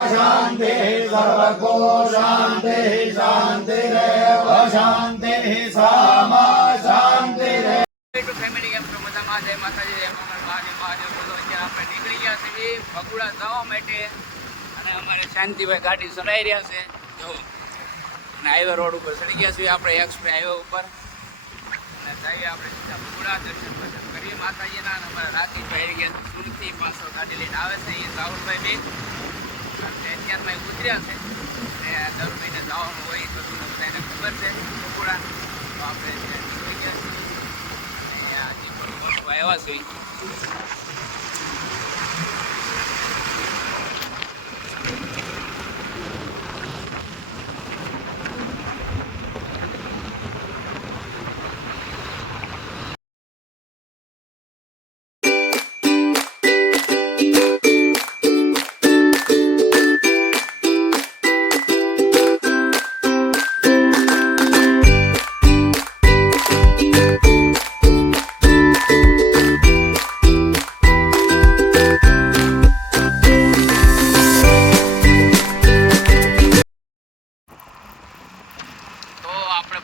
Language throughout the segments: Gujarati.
शांति सर्वको शांति शांतिरेव शांति सामा शांतिरेव। ફેમિલી કેમ છો? મજામાં? જય માતાજી, જય મંગળ મહાદેવ મહાદેવ બોલો. અત્યારે આપણે નીકળી ગયા છીએ ભગુડા જવા માટે અને અમારે શાંતિભાઈ ગાડી ચલાવી રહ્યા છે જો અને હાઈવે રોડ ઉપર ચડી ગયા છીએ આપણે એક્સપ્રેસ હાઈવે ઉપર અને જઈએ આપણે સીધા ભગુડા દર્શન કરીએ માતાજીના. અને અમારા રાકેશભાઈ ગયા સુરતથી પાછળ ગાડી લઈને આવે છે એ રાહુલભાઈ બે અને અત્યારમાં એ ઉતર્યા છે અને દર મહિને જવાનું હોય તો તમને બધાને ખબર છે ભગુડા તો આપણે નીકળી ગયા છીએ આવ્યા છે.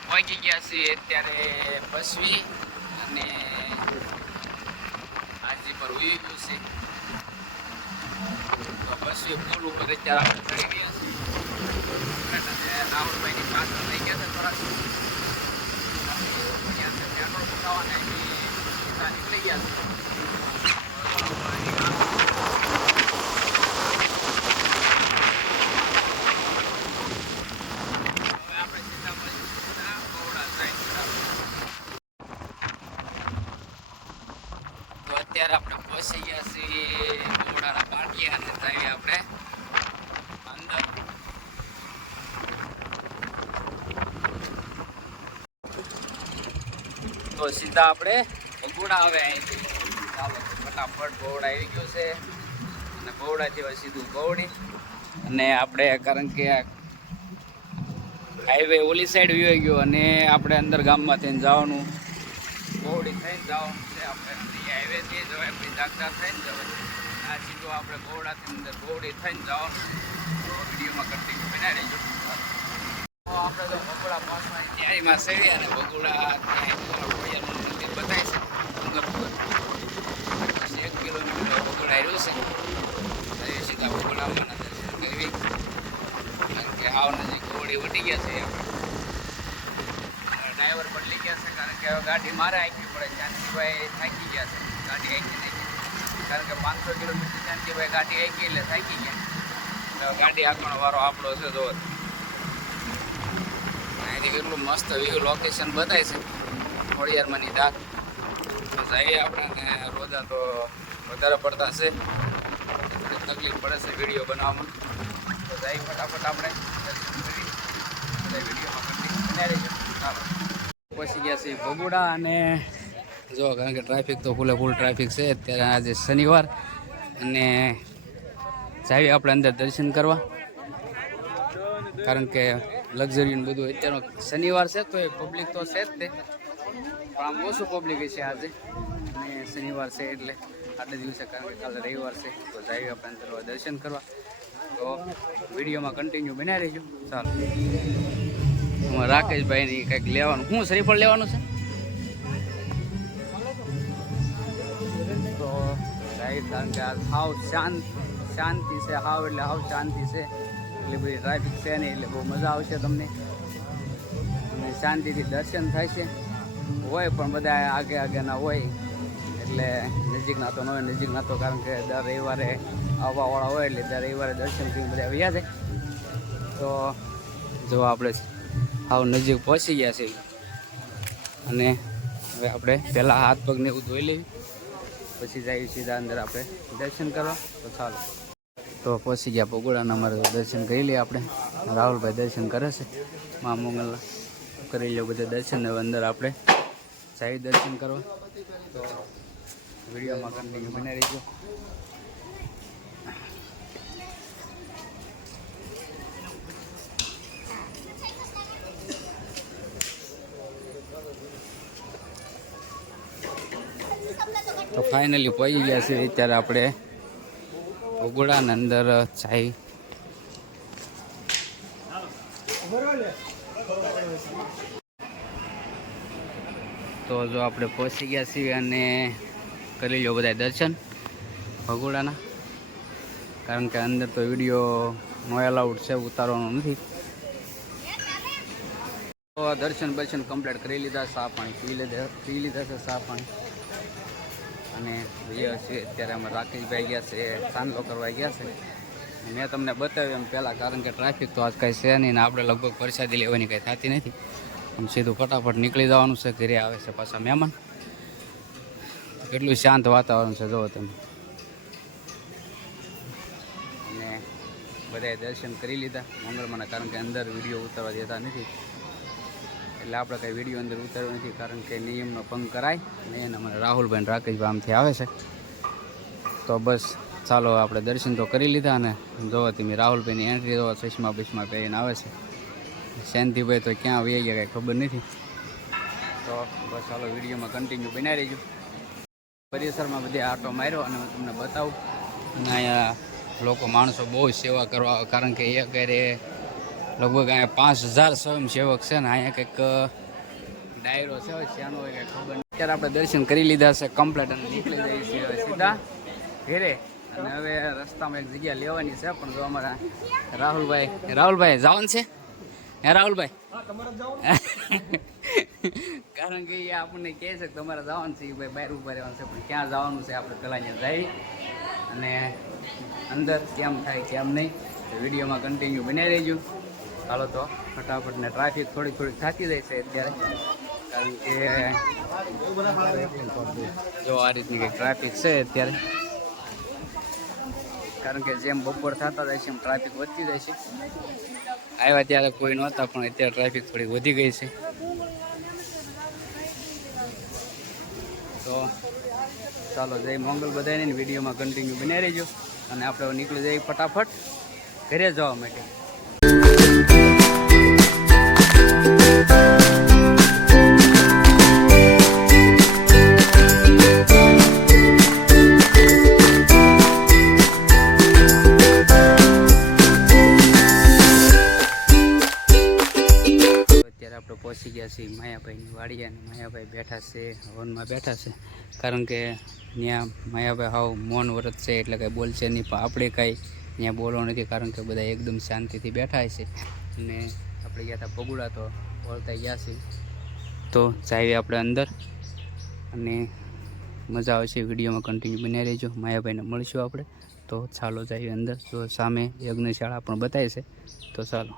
પહોંચી ગયા છીએ અત્યારે બસવી અને આજે પર ઉઈ ગયું છે તો બસવી પુલ ઉપર અત્યારે આપણે ચડી ગયા છીએ. રાહુલભાઈની પાછળ થઈ ગયા છે થોડાક પેટ્રોલ પુરાવાના નીકળી ગયા છે. અત્યારે આપણે પહોંચી ગયા છીએ ઘોડાના પાટિયા અને જઈએ આપણે અંદર. તો સીધા આપણે ભગોડા આવે અહીંથી ચાલો ફટાફટ ઘોડા આવી ગયો છે અને ઘોડાથી હવે સીધું ગોવડી અને આપણે કારણ કે હાઈવે ઓલી સાઈડ વયો ગયો અને આપણે અંદર ગામમાં થઈને જવાનું ગોવડી થઈને જવાનું છે. આપણે હાઈવેથી જવાય પછી દાખલા થઈને જવાય આ સીધું આપણે ગોવડાથી અંદર ગોવડી થઈને જવાનું. વિડીયોમાં કન્ટિન્યુ બનાવી રહીશું. આપણે તો ભગોડા પહોંચવાની તૈયારીમાં સેવી અને ભગોડા મંદિર બતાય છે ડુંગર પછી 1 કિલોમીટર ભગોડા આવ્યું છે સીધા ભગોડામાં દર્શન કરવી કારણ કે હાવ નજીક ગોવડી વટી ગયા છે. ડ્રાઈવર બદલી ગયા છે કારણ કે હવે ગાડી મારે આંકી પડે. શાંતિભાઈ થાકી ગયા છે ગાડી આંકી નહીં કારણ કે 500 કિલોમીટર શાંતિભાઈ ગાડી આંકી એટલે થાકી ગયા. ગાડી આંકવાનો વારો આપણો છે જો અહીંથી કેટલું મસ્ત વ્યૂ લોકેશન બતાય છે ખોડિયારમાંની દાગ. તો જઈએ આપણે ને રોજા તો વધારે પડતા છે થોડીક તકલીફ પડે છે વિડીયો બનાવવામાં. તો જઈએ ફટાફટ આપણે દર્શન કરી બધા વિડીયોમાં કન્ટિન્યુ બનાવી રહીશું. ચાલો પહોંચી ગયા છે ભગોડા અને જો કારણ કે ટ્રાફિક તો ફૂલ ટ્રાફિક છે અત્યારે આજે શનિવાર અને જઈએ આપણે અંદર દર્શન કરવા કારણ કે લક્ઝરીનું બધું અત્યારનો શનિવાર છે તો એ પબ્લિક તો છે જ તે પણ આમ ઓછું પબ્લિક છે આજે અને શનિવાર છે એટલે આટલા દિવસે કારણ કે કાલે રવિવાર છે તો જઈએ આપણે અંદર દર્શન કરવા. તો વિડીયોમાં કન્ટિન્યુ બનાવી રહીશું. ચાલો રાકેશભાઈની કંઈક લેવાનું શું શ્રીફળ લેવાનું છે તો કારણ કે હાવ શાંતિ છે હાવ એટલે હાવ શાંતિ છે એટલે બધી ટ્રાફિક છે નહીં એટલે બહુ મજા આવશે તમને અને શાંતિથી દર્શન થાય છે. હોય પણ બધા આગેના હોય એટલે નજીકના તો ન હોય નજીકના તો કારણ કે દર રવિવારે આવવાવાળા હોય એટલે દર રવિવારે દર્શન કરીને બધા આવ્યા છે. તો જો આપણે હાવ નજીક પહોંચી ગયા છે અને હવે આપણે પહેલાં હાથ પગને એવું ધોઈ લેવી પછી જઈએ સીધા અંદર આપણે દર્શન કરવા. તો ચાલો તો પહોંચી ગયા ભગોડાના અમારે દર્શન કરી લઈએ આપણે. રાહુલભાઈ દર્શન કરે છે મા મંગલના કરી લે બધા દર્શન. હવે અંદર આપણે જઈએ દર્શન કરવા. તો વિડીયોમાં કન્ટિન્યુ બનાવી રહીશું. તો ફાઇનલી પહોંચી ગયા છે અત્યારે આપણે ભગોડાના અંદર ચાય તો જો આપણે પહોંચી ગયા છીએ અને કરી લો બધા દર્શન ભગોડાના, કારણ કે અંદર તો વિડીયો નો એલાઉડ છે, ઉતારવાનો નથી. તો દર્શન કમ્પ્લીટ કરી લીધા, ચા પાણી પી લીધા છે ચા પાણી, અને ભાઈઓ છે અત્યારે અમે રાકેશભાઈ ગયા છે ચાંદલો કરવા ગયા છે. મેં તમને બતાવ્યું એમ પહેલાં, કારણ કે ટ્રાફિક તો આજ કાંઈ છે નહીં ને આપણે લગભગ પ્રસાદી લેવાની કાંઈ થતી નથી. આમ સીધું ફટાફટ નીકળી જવાનું છે. ઘરે આવે છે પાછા મહેમાન. કેટલું શાંત વાતાવરણ છે જુઓ તમે. અને બધાએ દર્શન કરી લીધા મંગળમાંના, કારણ કે અંદર વિડીયો ઉતારવા દેતા નથી, એટલે આપણે કાંઈ વિડીયો અંદર ઉતાર્યો નથી, કારણ કે નિયમનો ભંગ કરાય નહીં. અને મને રાહુલભાઈ રાકેશભાઈ આમથી આવે છે, તો બસ ચાલો આપણે દર્શન તો કરી લીધા. અને જોવો તમે રાહુલભાઈની એન્ટ્રી જોવો, ચશ્મા બસમાં પહેરીને આવે છે. શાંતિભાઈ તો ક્યાં વહી ગયા કાંઈ ખબર નથી. તો બસ ચાલો વિડીયોમાં કન્ટિન્યુ બનાવી રહીજો. પરિસરમાં બધે આટો માર્યો અને હું તમને બતાવું. અને અહીંયા લોકો માણસો બહુ સેવા કરવા, કારણ કે એ ઘરે લગભગ અહીંયા 5000 સ્વયંસેવક છે ને અહીંયા કંઈક ડાયરો છે, હવે શાનો હોય કંઈ ખબર નહીં. અત્યારે આપણે દર્શન કરી લીધા છે કમ્પ્લીટ અને નીકળી જઈએ છીએ હવે સીધા ઘરે. અને હવે રસ્તામાં એક જગ્યા લેવાની છે, પણ જો અમારા રાહુલભાઈ જવાનું છે. હે રાહુલભાઈ, કારણ કે એ આપણને કહે છે કે તમારે જવાનું છે, ભાઈ બહાર ઉભા રહેવાનું છે, પણ ક્યાં જવાનું છે આપણે પહેલાં અહીંયા જઈ અને અંદર કેમ થાય કેમ નહીં વિડીયોમાં કન્ટિન્યુ બનાવી રહેજો. ચાલો તો ફટાફટ ને ટ્રાફિક થોડીક થતી જાય છે અત્યારે, કારણ કે જો આ રીતની કંઈક ટ્રાફિક છે અત્યારે, કારણ કે જેમ બપોર થતા જાય છે એમ ટ્રાફિક વધતી જાય છે. આવ્યા ત્યારે કોઈ નહોતા, પણ અત્યારે ટ્રાફિક થોડી વધી ગઈ છે. તો ચાલો જય મંગલ બધાને, વિડીયોમાં કન્ટિન્યુ બનાવી રહેજો. અને આપણે નીકળી જઈએ ફટાફટ ઘરે જવા માટે. પહોંચી ગયા છીએ માયાભાઈની વાડી, અને માયાભાઈ બેઠા છે હવનમાં બેઠા છે, કારણ કે ત્યાં માયાભાઈ હાવ મૌન વ્રત છે, એટલે કાંઈ બોલશે નહીં. પણ આપણે કાંઈ ત્યાં બોલવો નથી, કારણ કે બધા એકદમ શાંતિથી બેઠા છે. અને આપણે ગયા હતા પગુડા, તો બોલતા ગયા છીએ. તો જઈએ આપણે અંદર અને મજા આવશે. વિડીયોમાં કન્ટિન્યુ બનાવી રહેજો. માયાભાઈને મળીશું આપણે. તો ચાલો જઈએ અંદર. તો સામે યજ્ઞશાળા પણ બતાવે છે, તો ચાલો.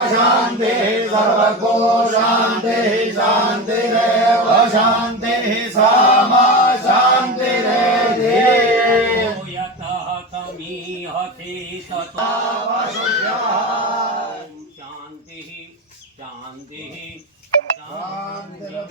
शांति सर्वको शांति शांतिरेव शांति सामा शांतिरेधि यतः समीहते ततो शान्तिः शान्तिः शांतिर्भवतु.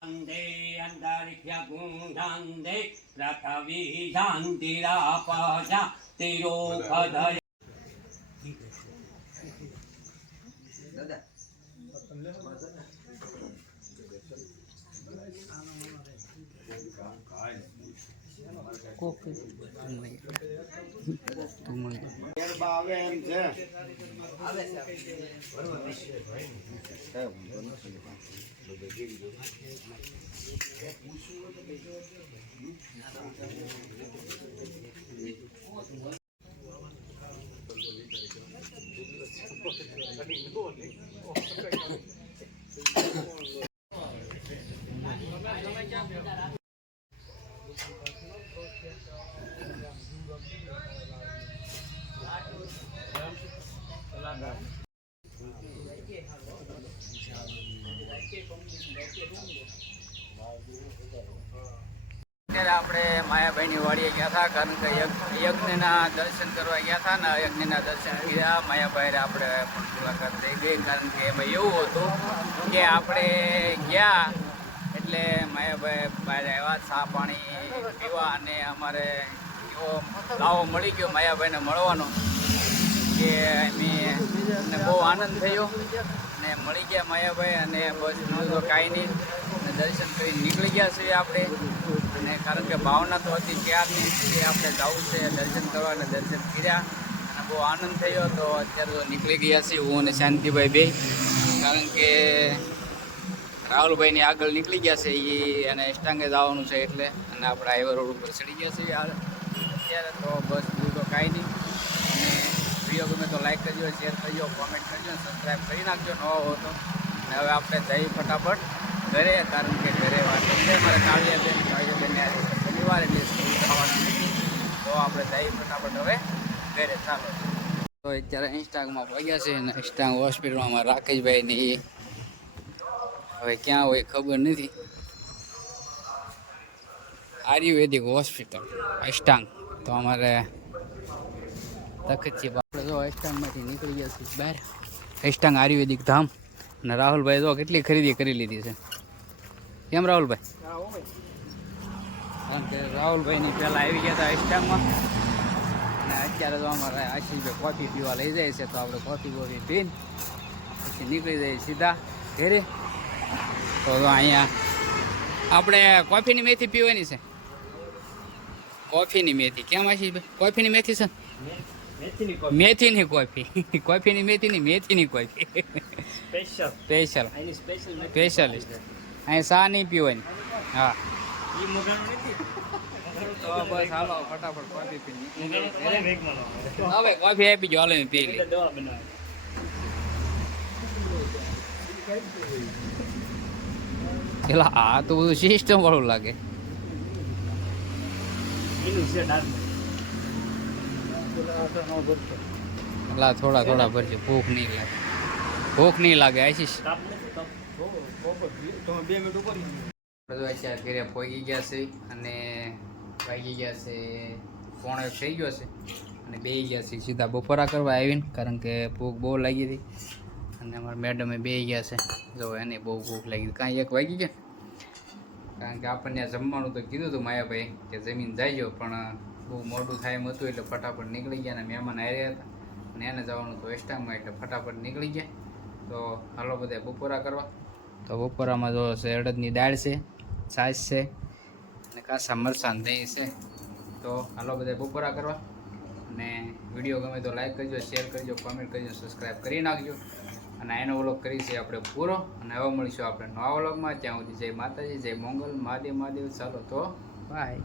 शान्ते अन्तरिक्षगुंशान्ते पृथिवी शान्तिरापः शान्तिरोपधय અત્યારે આપણે માયાભાઈની વાડીએ ગયા હતા, કારણ કે યજ્ઞના દર્શન કરવા ગયા હતા ને. યજ્ઞના દર્શન કર્યા માયાભાઈ આપણે પણ મુલાકાત થઈ ગઈ, કારણ કે એમાં એવું હતું કે આપણે ગયા એટલે માયાભાઈ બહાર આવ્યા ચા પાણી પીવા, અને અમારે તો લાવો મળી ગયો માયાભાઈને મળવાનો, કે અમને બહુ આનંદ થયો ને મળી ગયા માયાભાઈ. અને બસ બીજું તો કાંઈ નહીં, અને દર્શન કરી નીકળી ગયા છીએ આપણે. અને કારણ કે ભાવના તો હતી ત્યારની કે આપણે જવું છે દર્શન કરવા, અને દર્શન કર્યા અને બહુ આનંદ થયો. તો અત્યારે તો નીકળી ગયા છીએ હું અને શાંતિભાઈ બે, કારણ કે રાહુલભાઈની આગળ નીકળી ગયા છે એ, અને એસ્ટાંગે જવાનું છે એટલે. અને આપણે હાઈવે રોડ ઉપર ચડી ગયા છીએ અત્યારે. તો બસ બીજું તો કાંઈ નહીં. અને વિડીયો ગમે તો લાઈક કરજો, શેર કરજો, કોમેન્ટ કરજો, સબસ્ક્રાઈબ કરી નાખજો નવા હો તો. અને હવે આપણે જઈએ ફટાફટ ઘરે, કારણ કે ઘરે વાત છે મારે કાવ્યાબેન આજે શનિવાર એટલે સ્કૂલ ખાવાનું, તો આપણે જઈએ ફટાફટ હવે ઘરે. ચાલો તો અત્યારે ઇન્સ્ટાગમાં પગ્યા છે, અને ઇન્સ્ટાગ હોસ્પિટલમાં અમારા રાકેશભાઈની હવે ક્યાં હોય ખબર નથી. આયુર્વેદિક હોસ્પિટલ અષ્ટાંગ, તો અમારે તખતથી આપણે જો અષ્ટાંગમાંથી નીકળી ગયા છીએ બહાર, અષ્ટાંગ આયુર્વેદિક ધામ. અને રાહુલભાઈ જો કેટલી ખરીદી કરી લીધી છે, કેમ રાહુલભાઈ? કારણ કે રાહુલભાઈની પહેલાં આવી ગયા હતા અષ્ટાંગમાં, અને અત્યારે તો અમારે આશીષભાઈ કોફી પીવા લઈ જાય છે, તો આપણે કોફી પીને પછી નીકળી જઈએ સીધા ઘરે. તો અહીંયા આપણે કોફીની મેથી પીવાની છે, કોફીની મેથી. કેમ આશીષભાઈ કોફીની મેથી છે? મેથીની કોફી, કોફીની મેથીની મેથીની કોફી સ્પેશિયલ સ્પેશિયાલિસ્ટ. અહીં ચા નહીં પીવાની. હા તો બસ હાલો ફટાફટ કોફી પી. હવે કોફી આપી જો, હાલો પી લે. પેલા આ તો બધું સિસ્ટમ વાળું લાગે. પેલા થોડા થોડા ભરજો, ભૂખ નહીં લાગે, ભૂખ નહીં લાગે. આશીષ અત્યારે ઘરે પહોંચી ગયા છે, અને વાગી ગયા છે 1:45 થઈ ગયો છે, અને બેસી ગયા છે સીધા બપોરા કરવા આવીને, કારણ કે ભૂખ બહુ લાગી હતી. અને અમારા મેડમે બેસી ગયા છે, જો એને બહુ ભૂખ લાગી. કાંઈ 1 વાગી ગયા, કારણ કે આપણને જમવાનું તો કીધું હતું માયાભાઈ કે જમીન જાયજો, પણ બહુ મોડું થાય એમ હતું એટલે ફટાફટ નીકળી ગયા. અને મહેમાન આવ્યા હતા અને એને જવાનું તો વેસ્ટાંગમાં, એટલે ફટાફટ નીકળી ગયા. તો હાલો બધા બપોરા કરવા. તો બપોરામાં જો છે અડદની દાળ છે, છાશ છે, અને કાસા મરચાં દહીં છે. તો હાલો બધા બપોરા કરવા. અને વિડીયો ગમે તો લાઈક કરજો, શેર કરજો, કોમેન્ટ કરજો, સબસ્ક્રાઈબ કરી નાખજો. અને એનો વ્લોગ કરી છે આપણે પૂરો, અને હવે મળીશું આપણે નવા વ્લોગમાં. ત્યાં સુધી જય માતાજી, જય મંગલ, મહાદેવ મહાદેવ. ચાલો તો બાય.